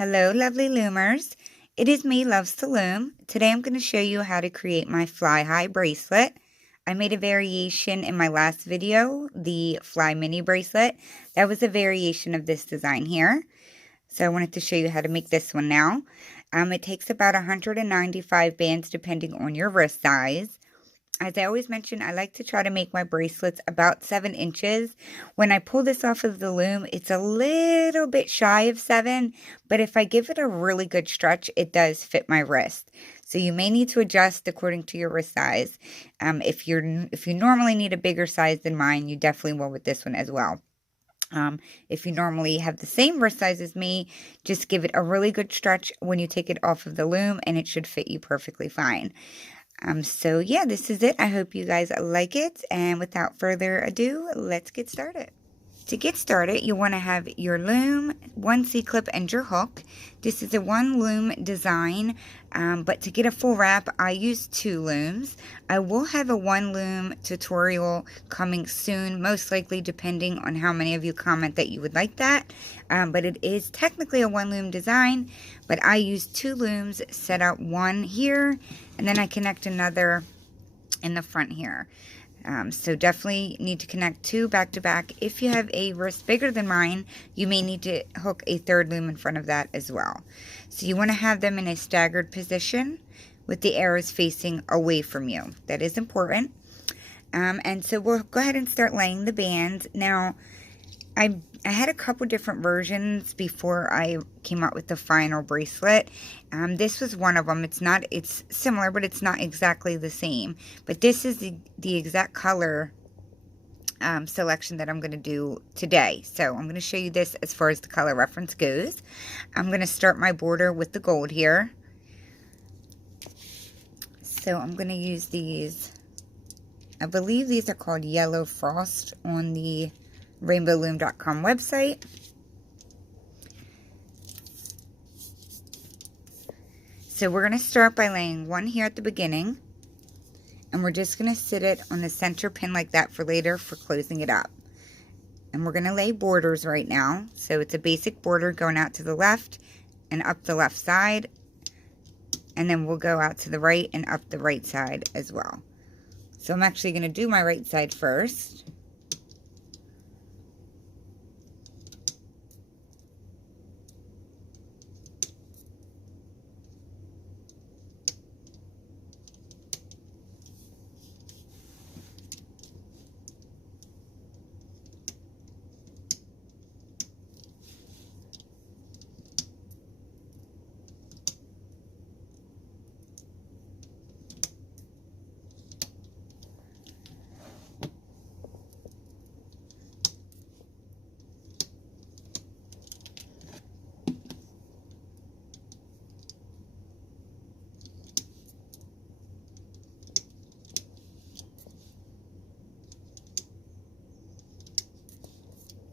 Hello, lovely loomers. It is me, Loves to Loom. Today I'm going to show you how to create my fly high bracelet. I made a variation in my last video, the fly mini bracelet. That was a variation of this design here. So I wanted to show you how to make this one now. It takes about 195 bands depending on your wrist size. As I always mention, I like to try to make my bracelets about 7 inches. When I pull this off of the loom, it's a little bit shy of 7, but if I give it a really good stretch, it does fit my wrist. So you may need to adjust according to your wrist size. If you normally need a bigger size than mine, you definitely will with this one as well. If you normally have the same wrist size as me, just give it a really good stretch when you take it off of the loom, and it should fit you perfectly fine. So yeah, this is it. I hope you guys like it. And without further ado, let's get started. To get started, you want to have your loom, one C-clip, and your hook. This is a one loom design, but to get a full wrap, I use 2 looms. I will have a one loom tutorial coming soon, most likely depending on how many of you comment that you would like that. But it is technically a one loom design, but I use 2 looms, set out one here, and then I connect another in the front here. So definitely need to connect 2 back to back. If you have a wrist bigger than mine, you may need to hook a 3rd loom in front of that as well. So you want to have them in a staggered position with the arrows facing away from you. That is important. And so we'll go ahead and start laying the bands. Now, I had a couple different versions before I came out with the final bracelet. This was one of them. It's similar, but it's not exactly the same. But this is the exact color selection that I'm going to do today. So I'm going to show you this as far as the color reference goes. I'm going to start my border with the gold here. So I'm going to use these. I believe these are called Yellow Frost on the rainbowloom.com website. So we're going to start by laying one here at the beginning, and we're just going to sit it on the center pin like that for later for closing it up. And we're going to lay borders right now. So it's a basic border going out to the left and up the left side, and then we'll go out to the right and up the right side as well. So I'm actually going to do my right side first.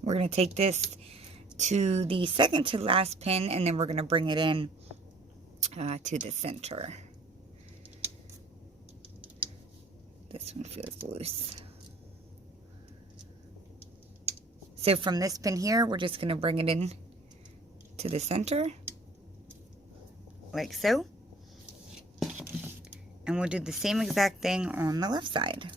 We're going to take this to the second to last pin, and then we're going to bring it in to the center. This one feels loose. So from this pin here, we're just going to bring it in to the center, like so. And we'll do the same exact thing on the left side.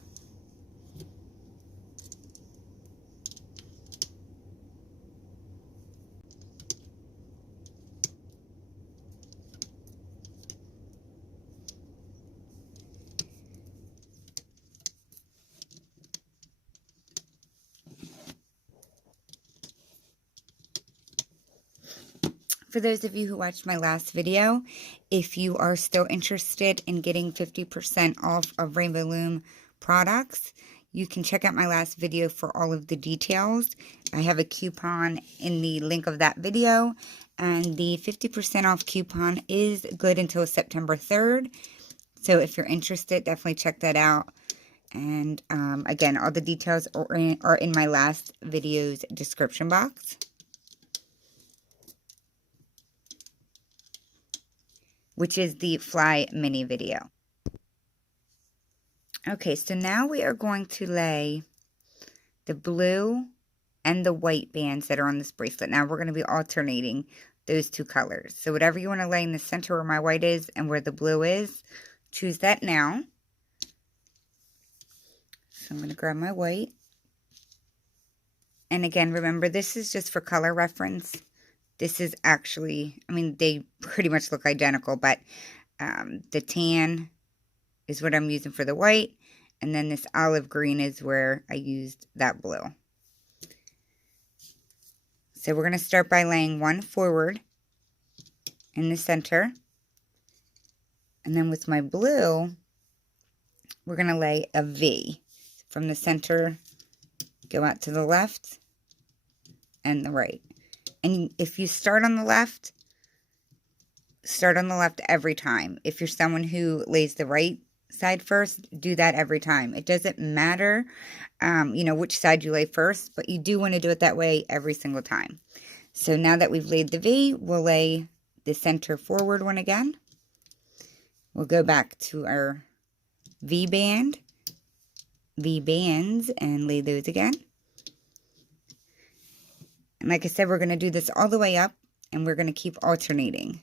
For those of you who watched my last video, if you are still interested in getting 50% off of Rainbow Loom products, you can check out my last video for all of the details. I have a coupon in the link of that video, and the 50% off coupon is good until September 3rd. So if you're interested, definitely check that out. And again, all the details are in my last video's description box, which is the fly mini video. Okay, so now we are going to lay the blue and the white bands that are on this bracelet. Now we're going to be alternating those two colors. So whatever you want to lay in the center where my white is and where the blue is, choose that now. So I'm going to grab my white. And again, remember, this is just for color reference. This is actually, I mean, they pretty much look identical, but the tan is what I'm using for the white. And then this olive green is where I used that blue. So we're going to start by laying one forward in the center. And then with my blue, we're going to lay a V. From the center, go out to the left and the right. And if you start on the left every time. If you're someone who lays the right side first, do that every time. It doesn't matter, you know, which side you lay first, but you do want to do it that way every single time. So now that we've laid the V, we'll lay the center forward one again. We'll go back to our V bands and lay those again. And like I said, we're going to do this all the way up, and we're going to keep alternating.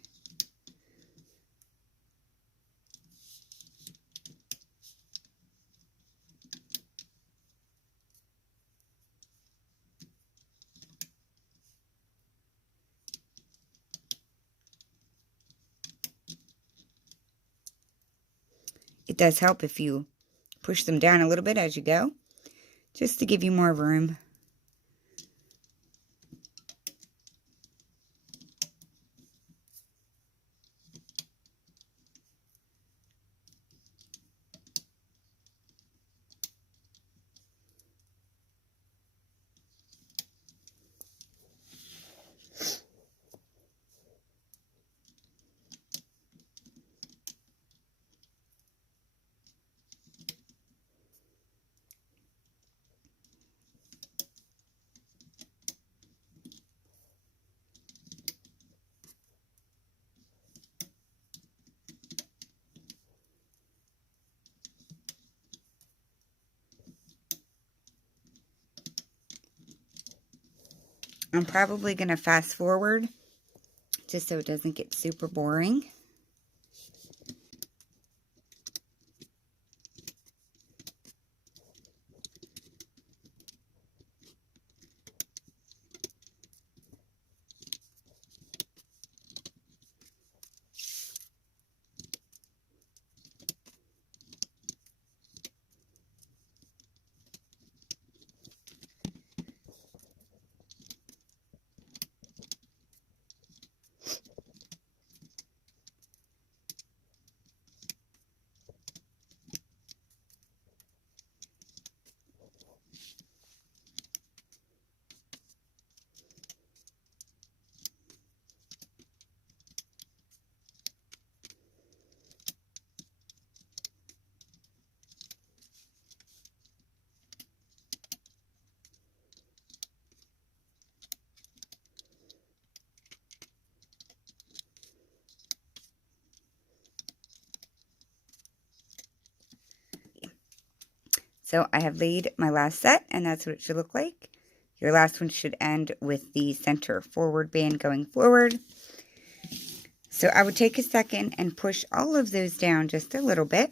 It does help if you push them down a little bit as you go, just to give you more room. I'm probably going to fast forward just so it doesn't get super boring. So I have laid my last set, and that's what it should look like. Your last one should end with the center forward band going forward. So I would take a second and push all of those down just a little bit,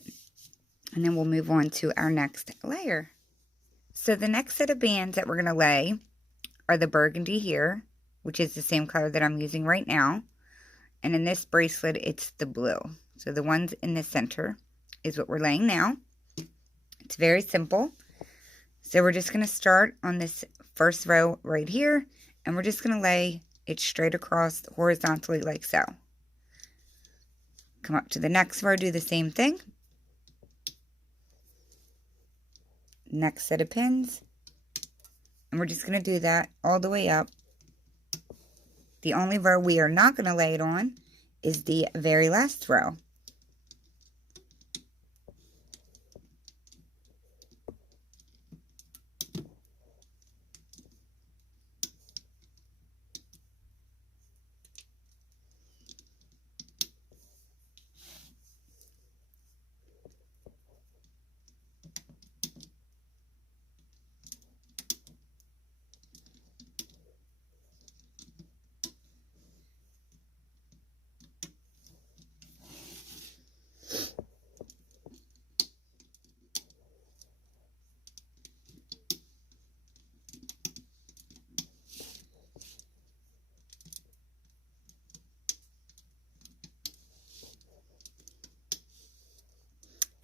and then we'll move on to our next layer. So the next set of bands that we're going to lay are the burgundy here, which is the same color that I'm using right now. And in this bracelet, it's the blue. So the ones in the center is what we're laying now. It's very simple. So we're just going to start on this first row right here, and we're just going to lay it straight across horizontally like so. Come up to the next row, do the same thing. Next set of pins. And we're just going to do that all the way up. The only row we are not going to lay it on is the very last row.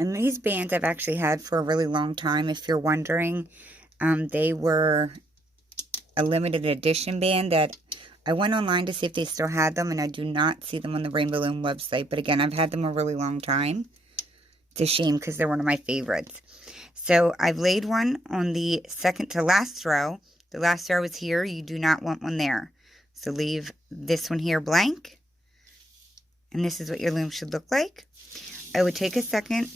And these bands I've actually had for a really long time. If you're wondering, they were a limited edition band that I went online to see if they still had them, and I do not see them on the Rainbow Loom website. But again, I've had them a really long time. It's a shame because they're one of my favorites. So I've laid one on the second to last row. The last row is here. You do not want one there. So leave this one here blank. And this is what your loom should look like. I would take a second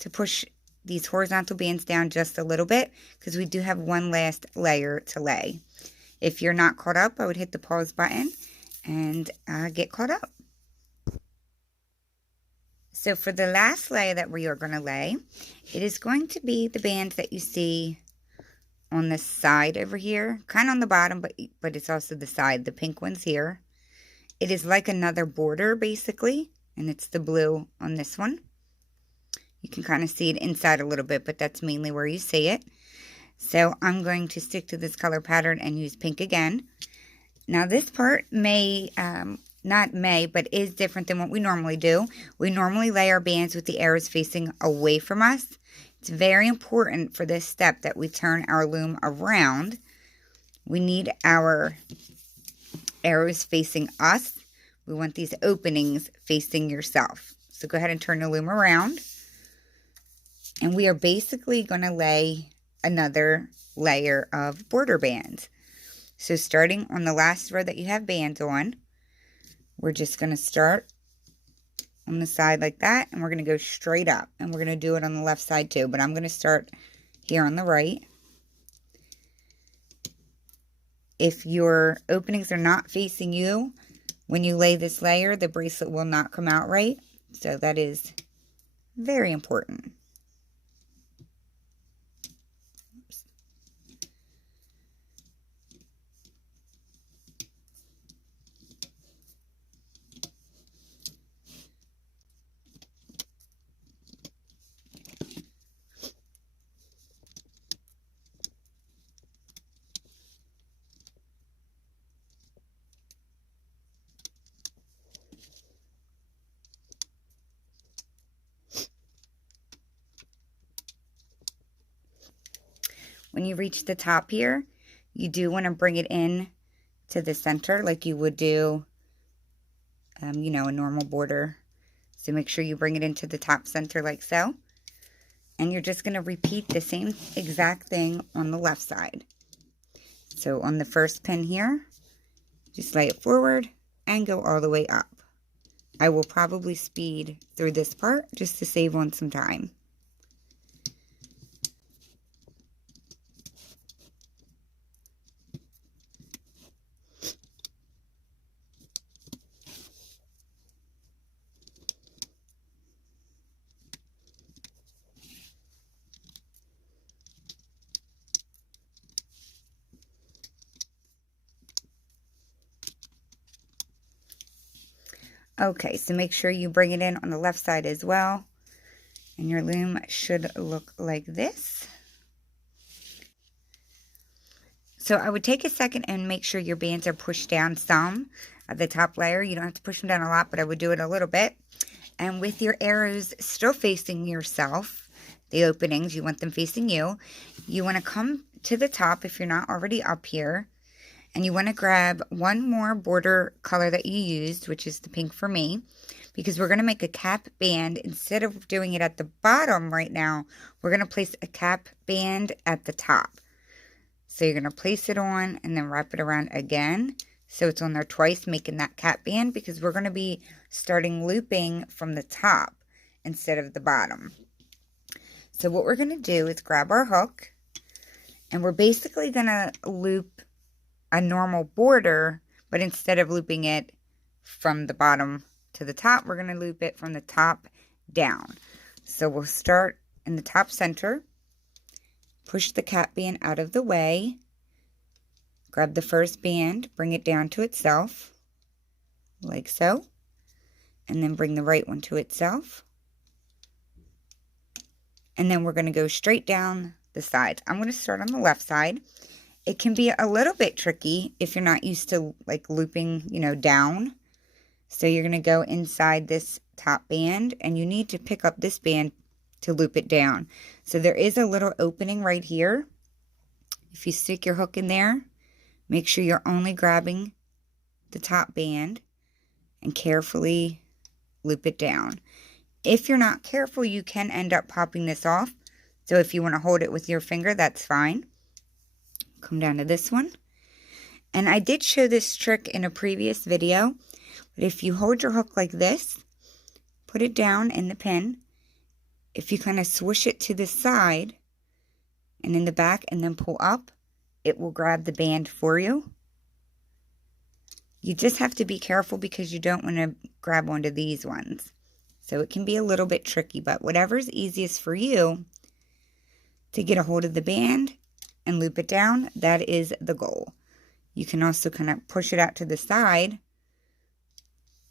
to push these horizontal bands down just a little bit because we do have one last layer to lay. If you're not caught up, I would hit the pause button and get caught up. So for the last layer that we are going to lay, it is going to be the bands that you see on the side over here, kind of on the bottom, but it's also the side, the pink ones here. It is like another border basically, and it's the blue on this one. You can kind of see it inside a little bit, but that's mainly where you see it. So I'm going to stick to this color pattern and use pink again. Now this part but is different than what we normally do. We normally lay our bands with the arrows facing away from us. It's very important for this step that we turn our loom around. We need our arrows facing us. We want these openings facing yourself. So go ahead and turn the loom around. And we are basically going to lay another layer of border bands. So starting on the last row that you have bands on, we're just going to start on the side like that, and we're going to go straight up, and we're going to do it on the left side too, but I'm going to start here on the right. If your openings are not facing you when you lay this layer, the bracelet will not come out right, so that is very important. When you reach the top here, you do want to bring it in to the center like you would do, a normal border. So make sure you bring it into the top center like so. And you're just going to repeat the same exact thing on the left side. So on the first pin here, just lay it forward and go all the way up. I will probably speed through this part just to save on some time. Okay, so make sure you bring it in on the left side as well. And your loom should look like this. So I would take a second and make sure your bands are pushed down some at the top layer. You don't have to push them down a lot, but I would do it a little bit. And with your arrows still facing yourself, the openings, you want them facing you. You want to come to the top if you're not already up here. And you want to grab one more border color that you used, which is the pink for me, because we're going to make a cap band. Instead of doing it at the bottom right now, we're going to place a cap band at the top. So you're going to place it on and then wrap it around again. So it's on there twice, making that cap band, because we're going to be starting looping from the top instead of the bottom. So what we're going to do is grab our hook, and we're basically going to loop a normal border, but instead of looping it from the bottom to the top, we're going to loop it from the top down. So we'll start in the top center, push the cap band out of the way, grab the first band, bring it down to itself, like so, and then bring the right one to itself. And then we're going to go straight down the sides. I'm going to start on the left side. It can be a little bit tricky if you're not used to like looping, down. So you're going to go inside this top band, and you need to pick up this band to loop it down. So there is a little opening right here. If you stick your hook in there, make sure you're only grabbing the top band and carefully loop it down. If you're not careful, you can end up popping this off. So if you want to hold it with your finger, that's fine. Come down to this one. And I did show this trick in a previous video, but if you hold your hook like this, put it down in the pin. If you kind of swoosh it to the side and in the back and then pull up, it will grab the band for you. You just have to be careful because you don't want to grab onto these ones. So it can be a little bit tricky, but whatever's easiest for you to get a hold of the band and loop it down, that is the goal. You can also kind of push it out to the side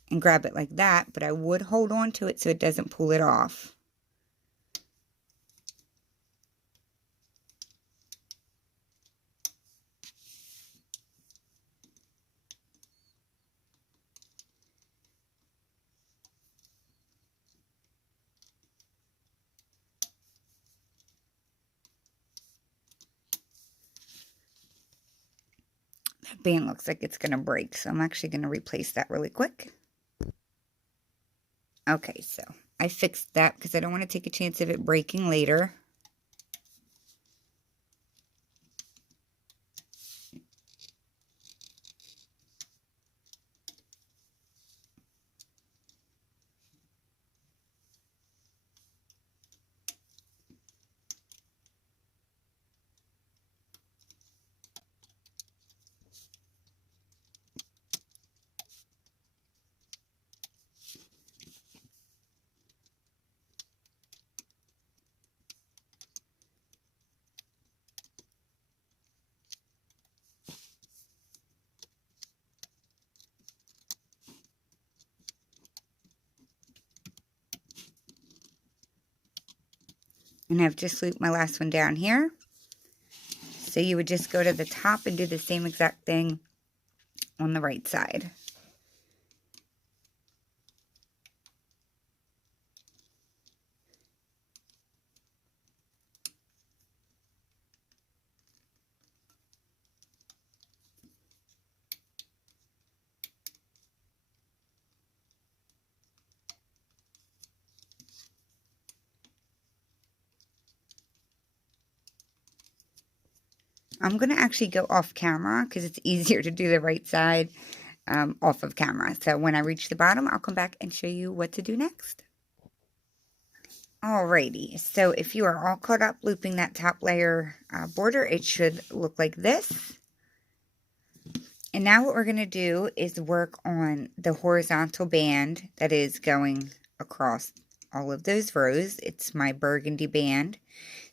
and grab it like that, but I would hold on to it so it doesn't pull it off. That band looks like it's going to break, so I'm actually going to replace that really quick. Okay, so I fixed that because I don't want to take a chance of it breaking later. And I've just looped my last one down here. So you would just go to the top and do the same exact thing on the right side. I'm going to actually go off camera because it's easier to do the right side off of camera. So when I reach the bottom, I'll come back and show you what to do next. Alrighty, so if you are all caught up looping that top layer border, it should look like this. And now what we're going to do is work on the horizontal band that is going across all of those rows. It's my burgundy band.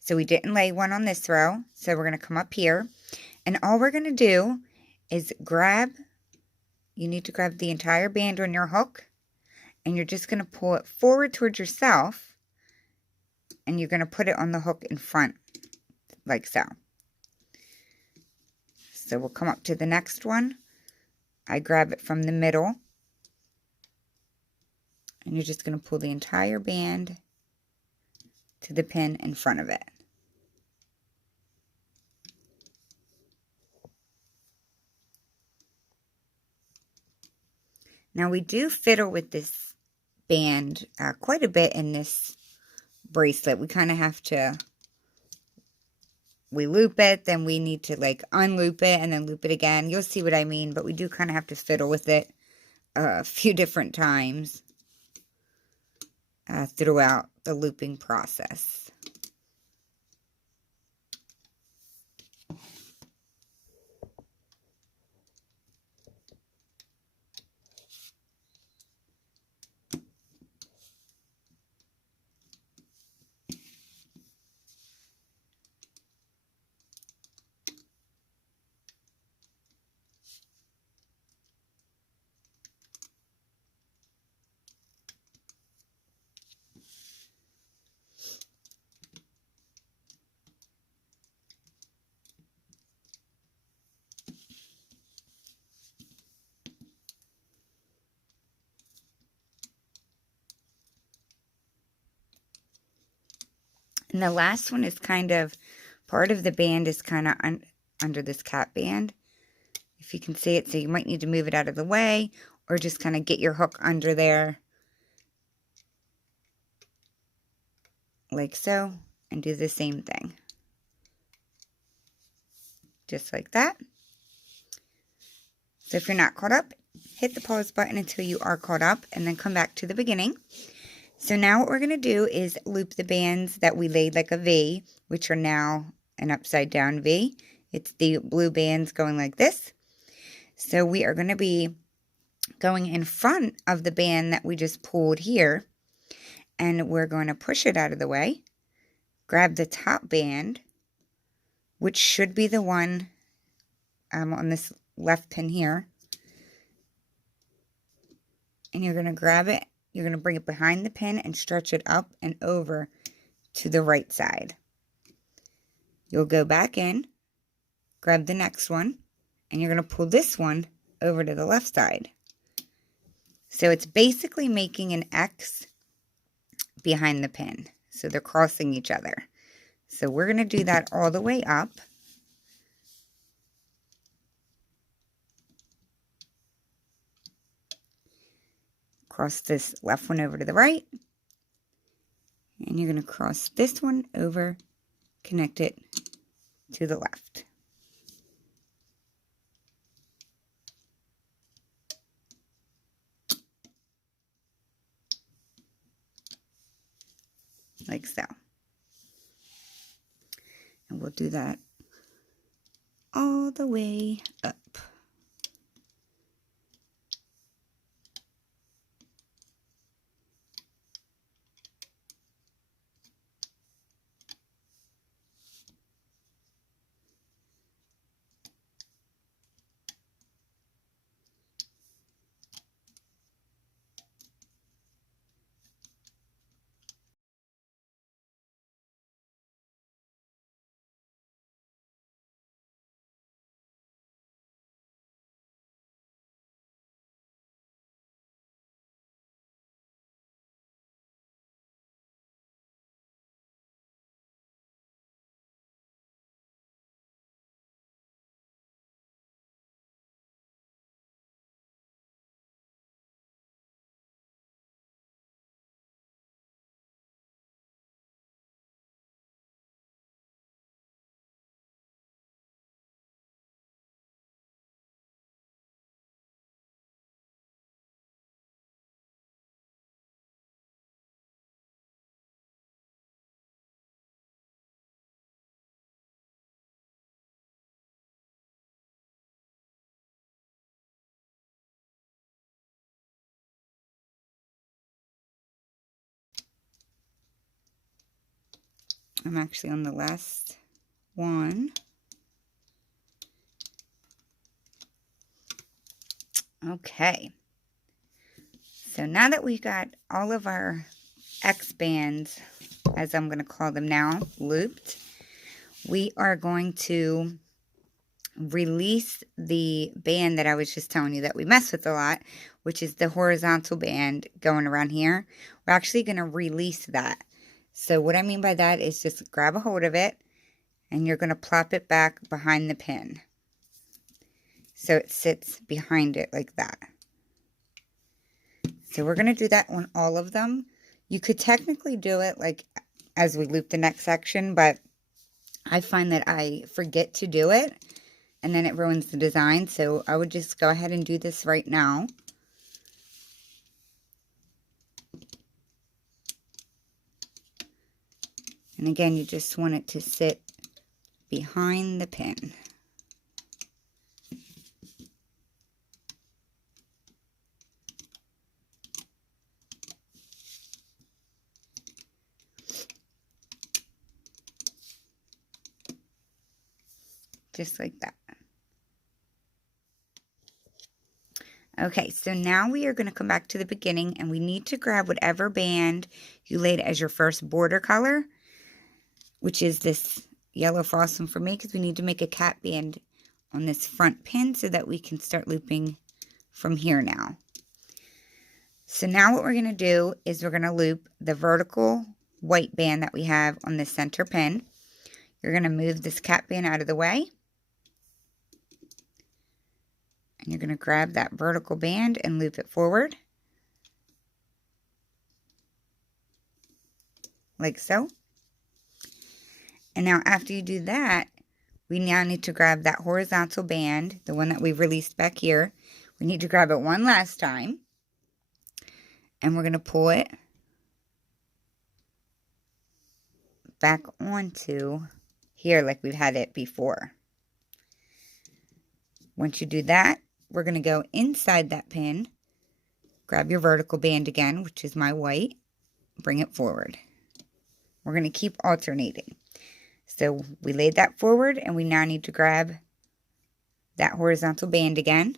So we didn't lay one on this row, so we're going to come up here. And all we're going to do is you need to grab the entire band on your hook, and you're just going to pull it forward towards yourself, and you're going to put it on the hook in front, like so. So we'll come up to the next one. I grab it from the middle, and you're just going to pull the entire band to the pin in front of it. Now we do fiddle with this band quite a bit in this bracelet. We kind of have to, we loop it, then we need to like unloop it and then loop it again. You'll see what I mean, but we do kind of have to fiddle with it a few different times throughout the looping process. And the last one is kind of, part of the band is kind of under this cap band. If you can see it, so you might need to move it out of the way or just kind of get your hook under there like so and do the same thing. Just like that. So if you're not caught up, hit the pause button until you are caught up and then come back to the beginning. So now what we're going to do is loop the bands that we laid like a V, which are now an upside down V. It's the blue bands going like this. So we are going to be going in front of the band that we just pulled here, and we're going to push it out of the way, grab the top band, which should be the one on this left pin here, and you're going to grab it, you're going to bring it behind the pin and stretch it up and over to the right side. You'll go back in, grab the next one, and you're going to pull this one over to the left side. So it's basically making an X behind the pin. So they're crossing each other. So we're going to do that all the way up. Cross this left one over to the right. And you're going to cross this one over, connect it to the left. Like so. And we'll do that all the way up. I'm actually on the last one. Okay. So now that we've got all of our X bands, as I'm going to call them now, looped, we are going to release the band that I was just telling you that we mess with a lot, which is the horizontal band going around here. We're actually going to release that. So what I mean by that is just grab a hold of it and you're going to plop it back behind the pin. So it sits behind it like that. So we're going to do that on all of them. You could technically do it like as we loop the next section, but I find that I forget to do it and then it ruins the design. So I would just go ahead and do this right now. And again, you just want it to sit behind the pin. Just like that. Okay, so now we are going to come back to the beginning and we need to grab whatever band you laid as your first border color, which is this yellow frosting for me because we need to make a cap band on this front pin so that we can start looping from here now. So now what we're going to do is we're going to loop the vertical white band that we have on the center pin. You're going to move this cap band out of the way. And you're going to grab that vertical band and loop it forward. Like so. And now after you do that, we now need to grab that horizontal band, the one that we've released back here. We need to grab it one last time. And we're going to pull it back onto here like we've had it before. Once you do that, we're going to go inside that pin, grab your vertical band again, which is my white, bring it forward. We're going to keep alternating. So we laid that forward, and we now need to grab that horizontal band again.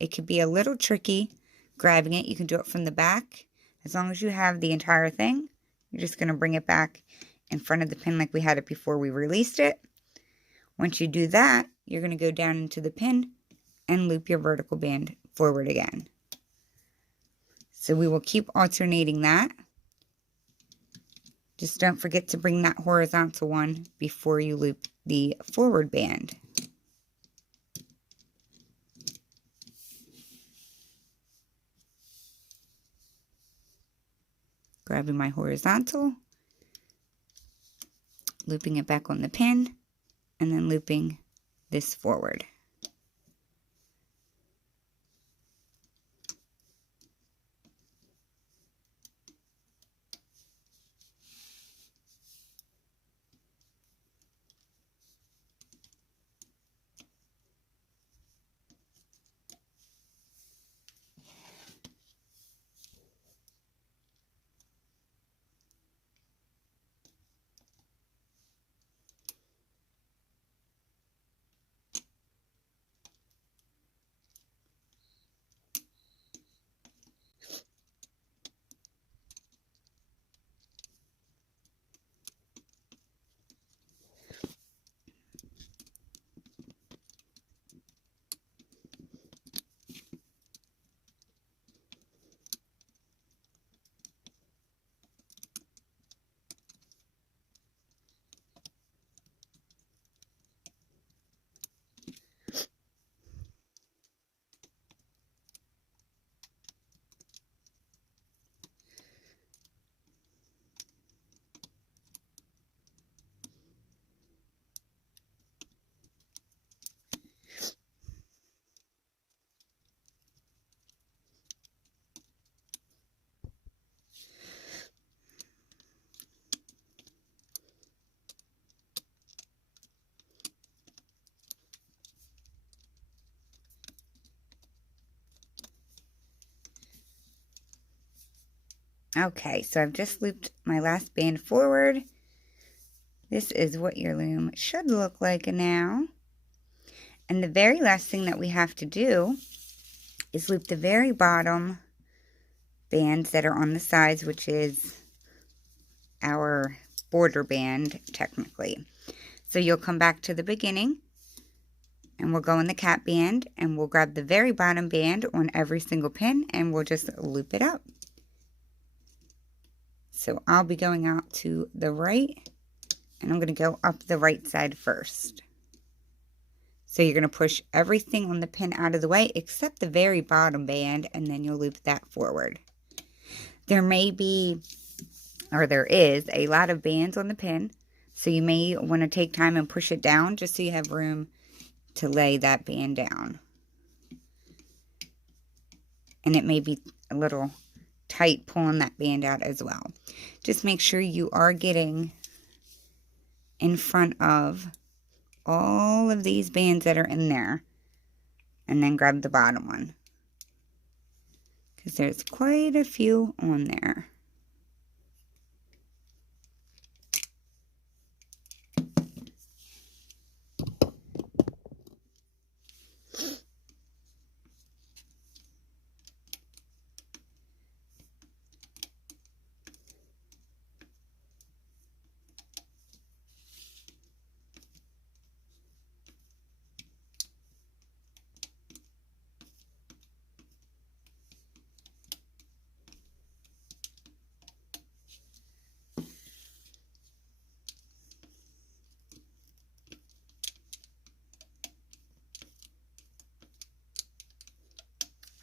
It could be a little tricky grabbing it. You can do it from the back. As long as you have the entire thing, you're just going to bring it back in front of the pin like we had it before we released it. Once you do that, you're going to go down into the pin and loop your vertical band forward again. So we will keep alternating that. Just don't forget to bring that horizontal one before you loop the forward band. Grabbing my horizontal, looping it back on the pin, and then looping this forward. Okay, so I've just looped my last band forward. This is what your loom should look like now. And the very last thing that we have to do is loop the very bottom bands that are on the sides, which is our border band, technically. So you'll come back to the beginning, and we'll go in the cap band, and we'll grab the very bottom band on every single pin, and we'll just loop it up. So I'll be going out to the right, and I'm going to go up the right side first. So you're going to push everything on the pin out of the way except the very bottom band, and then you'll loop that forward. There may be, or there is, a lot of bands on the pin, so you may want to take time and push it down just so you have room to lay that band down. And it may be a little tight pulling that band out as well. Just make sure you are getting in front of all of these bands that are in there, and then grab the bottom one, because there's quite a few on there.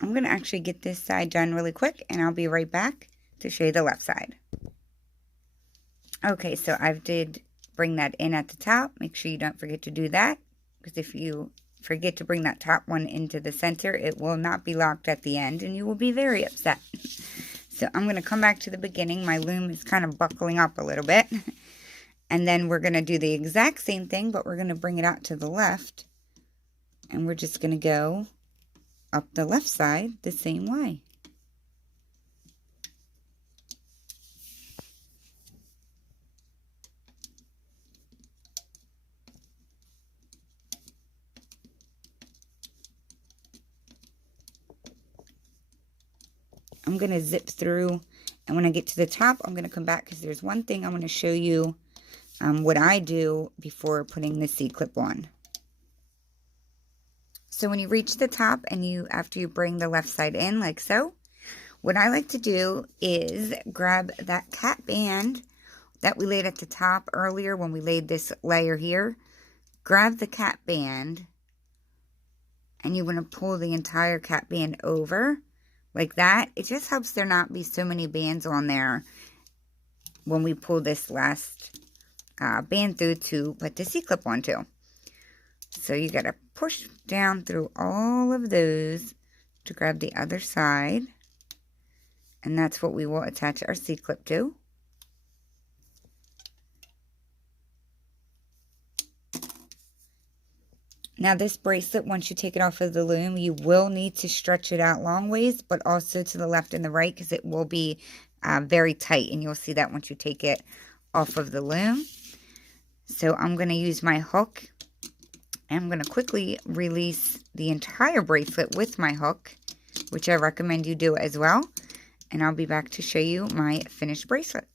I'm going to actually get this side done really quick, and I'll be right back to show you the left side. Okay, so I did bring that in at the top. Make sure you don't forget to do that, because if you forget to bring that top one into the center, it will not be locked at the end, and you will be very upset. So I'm going to come back to the beginning. My loom is kind of buckling up a little bit. And then we're going to do the exact same thing, but we're going to bring it out to the left. And we're just going to go up the left side the same way. I'm going to zip through, and when I get to the top, I'm going to come back because there's one thing I want to show you what I do before putting the C-clip on. So when you reach the top and after you bring the left side in like so, what I like to do is grab that cap band that we laid at the top earlier when we laid this layer here. Grab the cap band, and you want to pull the entire cap band over like that. It just helps there not be so many bands on there when we pull this last band through to put the C-clip onto. So you got to push down through all of those to grab the other side. And that's what we will attach our C-clip to. Now this bracelet, once you take it off of the loom, you will need to stretch it out long ways, but also to the left and the right, because it will be very tight. And you'll see that once you take it off of the loom. So I'm going to use my hook. I'm going to quickly release the entire bracelet with my hook, which I recommend you do as well. And I'll be back to show you my finished bracelet.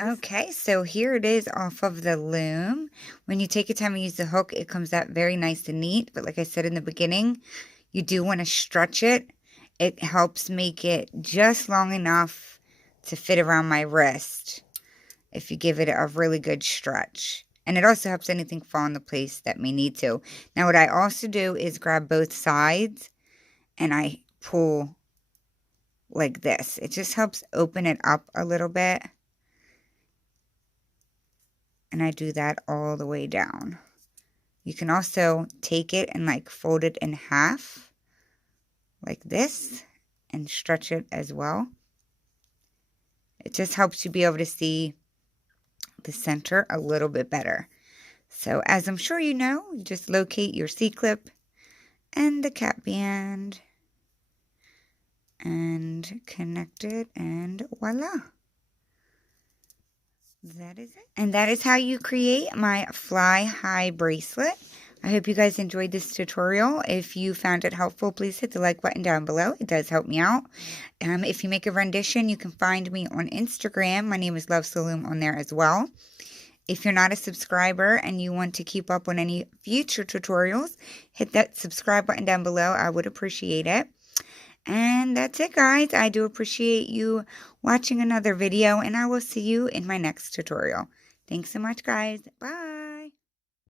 Okay, so here it is off of the loom. When you take your time and use the hook, it comes out very nice and neat. But like I said in the beginning, you do want to stretch it. It helps make it just long enough to fit around my wrist if you give it a really good stretch. And it also helps anything fall into place that may need to. Now what I also do is grab both sides and I pull like this. It just helps open it up a little bit. And I do that all the way down. You can also take it and like fold it in half like this and stretch it as well. It just helps you be able to see the center a little bit better. So as I'm sure you know, you just locate your C-clip and the cap band and connect it, and voila. That is it. And that is how you create my fly high bracelet. I hope you guys enjoyed this tutorial. If you found it helpful, please hit the like button down below. It does help me out. If you make a rendition, you can find me on Instagram. My name is Loves to Loom on there as well. If you're not a subscriber and you want to keep up on any future tutorials, hit that subscribe button down below. I would appreciate it. And that's it, guys. I do appreciate you watching another video, and I will see you in my next tutorial. Thanks so much, guys. Bye.